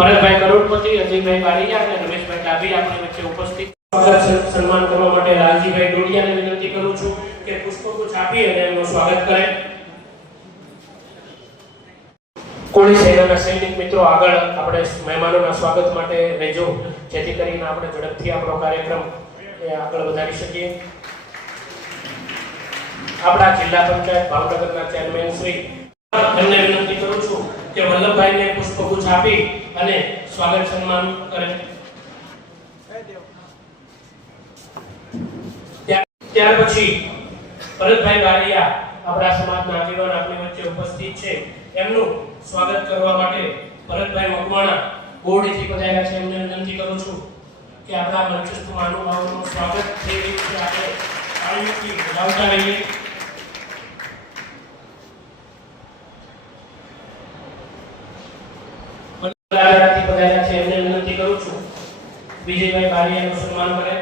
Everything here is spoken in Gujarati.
ભરતભાઈ કરોડપતિ અજયભાઈ બારીયા અને રમેશભાઈ ડાભી આપણી વચ્ચે ઉપસ્થિત. સન્માન કરવા માટે લાલજીભાઈ ડોડિયાને વિનંતી કરું છું કે પુષ્પગુચ્છ આપી અને એમનું સ્વાગત કરે. કોળી સેનાના સૈનિક મિત્રો, આગળ આપણે મહેમાનોના સ્વાગત માટે રહેજો. જેથી કરીને આપણે ઝડપથી આપણો કાર્યક્રમ એ આગળ વધારી શકીએ. આપણા જિલ્લા પંચાયત ભાવનગરના ચેરમેન શ્રી. એમને વિનંતી કરું છું કે વલ્લભભાઈને પુષ્પગુચ્છ આપી અને સ્વાગત સન્માન કરે. ત્યાર પછી ભરતભાઈ બારિયા આપણા સમાજના આગેવાન આપણી વચ્ચે ઉપસ્થિત છે. એમનું સ્વાગત કરવા માટે ભરતભાઈ મકવાણા બોર્ડથી પધાર્યા છે. એમને વિનંતી કરું છું કે આપણા મંચસ્થ મહાનુભાવોનું સ્વાગત થઈ રહ્યું છે. આપણે તાળીઓથી રહીએ પધાર્યા છે એમને વિનંતી કરું છું. વિજયભાઈ બારિયાનું સન્માન કરે.